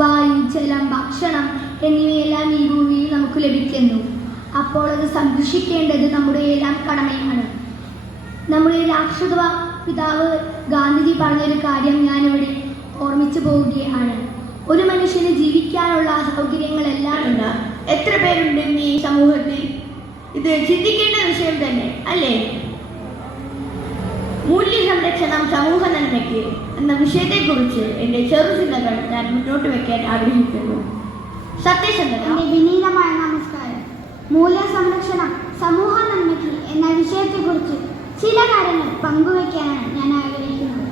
വായു, ജലം, ഭക്ഷണം എന്നിവയെല്ലാം ഈ ഭൂമിയിൽ നമുക്ക് ലഭിക്കുന്നു. അപ്പോൾ അത് സംരക്ഷിക്കേണ്ടത് നമ്മുടെ എല്ലാം കടമയാണ്. നമ്മുടെ രാഷ്ട്രീയ പിതാവ് ഗാന്ധിജി പറഞ്ഞൊരു കാര്യം ഞാനിവിടെ ഓർമ്മിച്ചു പോവുകയാണ്. ഒരു മനുഷ്യന് ജീവിക്കാനുള്ള സൗകര്യങ്ങളെല്ലാം ഉണ്ട്. എത്ര പേരുണ്ട് ഈ സമൂഹത്തിൽ? ഇത് ചിന്തിക്കേണ്ട വിഷയം തന്നെ അല്ലേ? മൂല്യ സംരക്ഷണം സമൂഹ നന്മയ്ക്ക് എന്ന വിഷയത്തെക്കുറിച്ച് എൻ്റെ ചെറുചിന്തകൾ ഞാൻ മുന്നോട്ട് വയ്ക്കാൻ ആഗ്രഹിക്കുന്നു. സത്യസന്ധത. എൻ്റെ വിനീതമായ നമസ്കാരം. മൂല്യ സംരക്ഷണം സമൂഹ നന്മയ്ക്ക് എന്ന വിഷയത്തെക്കുറിച്ച് ചില കാര്യങ്ങൾ പങ്കുവയ്ക്കാനാണ് ഞാൻ ആഗ്രഹിക്കുന്നത്.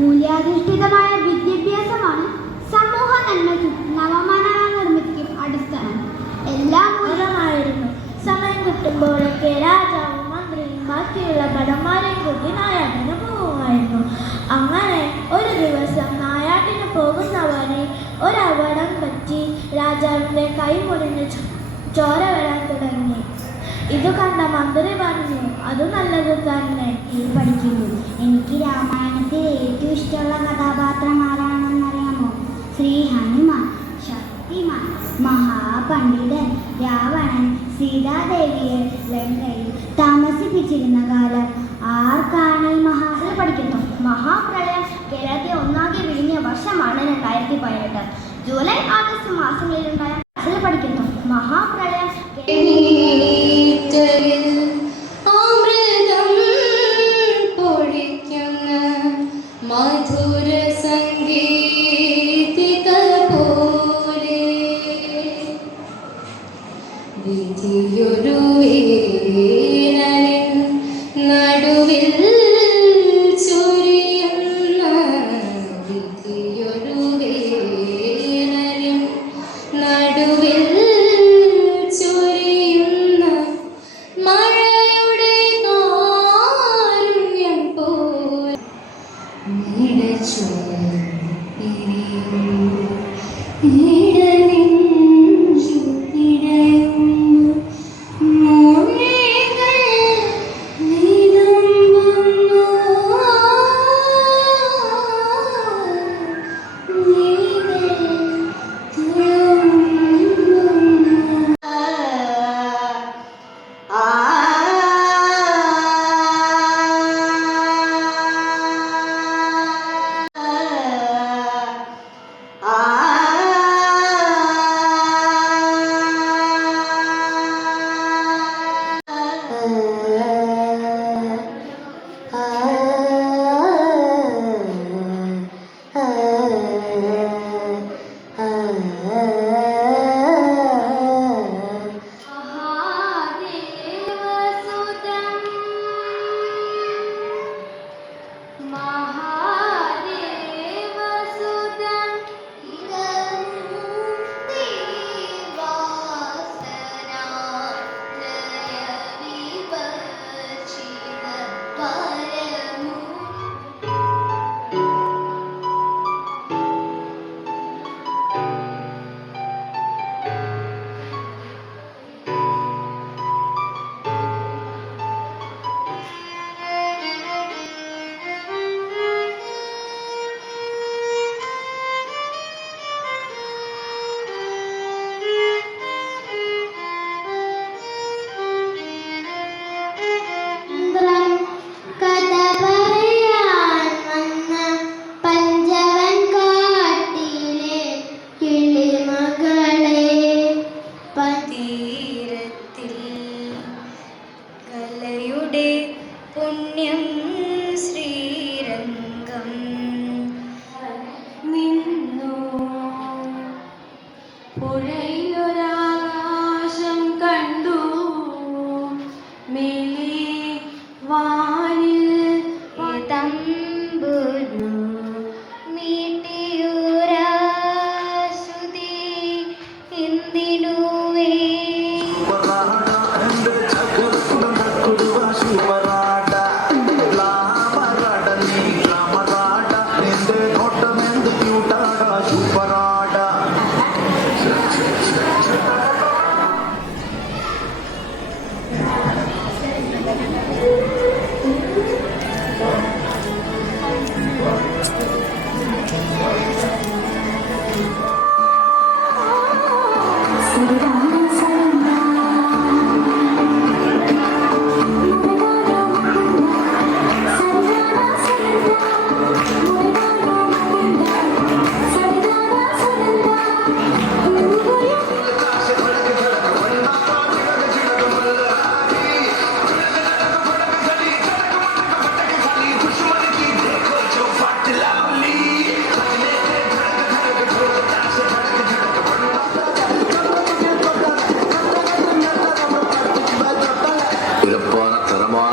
മൂല്യാധിഷ്ഠിതമായ വിദ്യാഭ്യാസമാണ് സമൂഹ നന്മയ്ക്കും നവമാനവ നിർമ്മിതിക്കും അടിസ്ഥാനം. എല്ലാം മൂലമായിരുന്നു. സമയം കിട്ടുമ്പോഴൊക്കെ രാജാവും മന്ത്രിയും ബാക്കിയുള്ള ഭടന്മാരെയും കൂട്ടി നായാട്ടിന് പോകുമായിരുന്നു. അങ്ങനെ ഒരു ദിവസം നായാട്ടിന് പോകുന്നവരെ ഒരപകടം പറ്റി രാജാവിൻ്റെ കൈ മുറിഞ്ഞ് ചോര വരാൻ തുടങ്ങി. ഇത് കണ്ട മന്ത്രി പറഞ്ഞു, അത് നല്ലത് തന്നെ. ഈ പഠിക്കുന്നു. എനിക്ക് രാമായണത്തിൽ ഏറ്റവും ഇഷ്ടമുള്ള കഥാപാത്രം ആരാണെന്നറിയാമോ? ശ്രീ ഹനുമാൻ. ശക്തിമാൻ, മഹാപണ്ഡിതൻ. രാവണൻ സീതാദേവിയെ ലങ്കയിൽ താമസിപ്പിച്ചിരുന്ന കാലം ആർക്കാണ് പഠിക്കുന്നു. മഹാപ്രളയം കേരളത്തെ ഒന്നാകെ വിഴിഞ്ഞ വർഷമാണ് 2018. ജൂലൈ ആഗസ്റ്റ് മാസങ്ങളിലുണ്ടായ പഠിക്കുന്നു. മഹാപ്രളയം മധുര സംഗീതിക പോലെ വിധിയൊരു വേനലിൻ നടുവിൽ ചൊരിയുന്ന വിധിയൊരു വേനലിൻ നടുവിൽ ചൊരിയുന്ന പുണ്യം ശ്രീരംഗം നിന്നു പുഴയൊരാകാശം കണ്ടു മേലെ വാനിൽ തമ്പുരു മീട്ടിയുരാശ്രുതി എന്തിനുവേ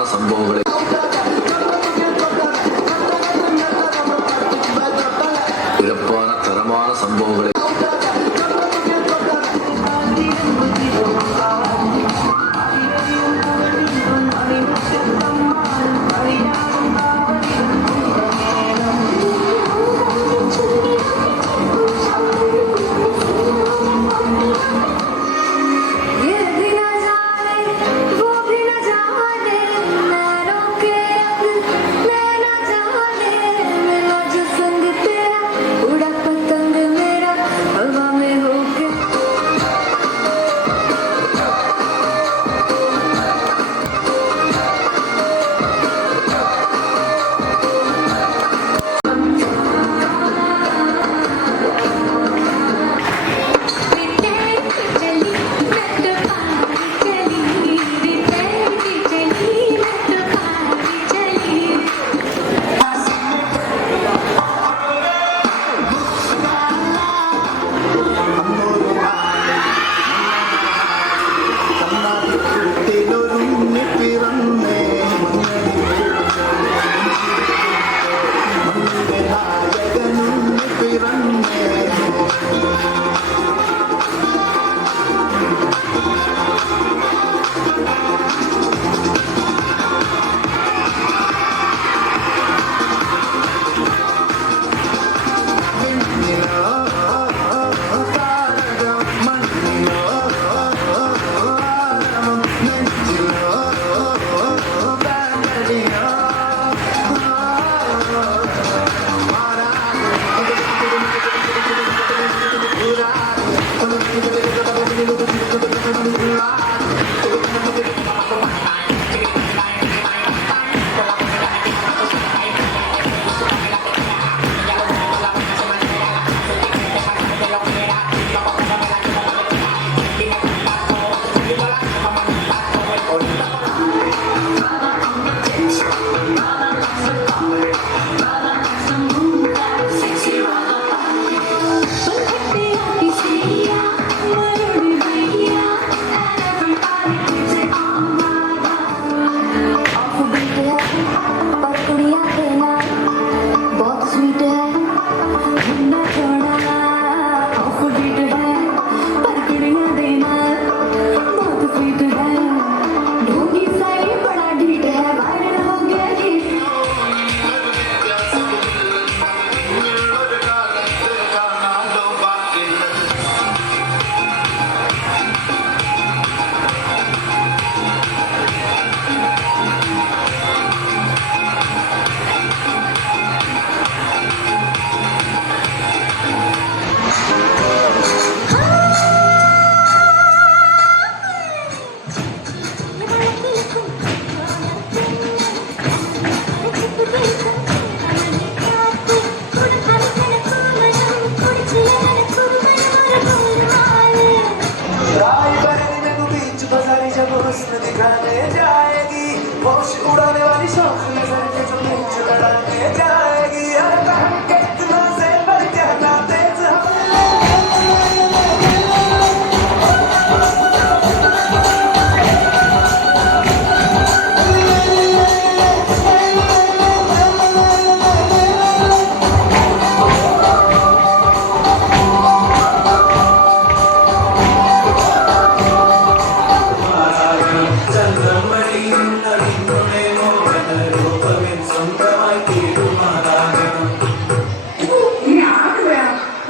സംഭവങ്ങളെ തരமான സംഭവങ്ങളെ वो भी न जाने नैनों के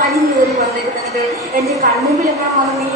വലിഞ്ഞേറി വന്നിരുന്നത് എൻ്റെ കൺമുമ്പിൽ എല്ലാം വന്നു നീ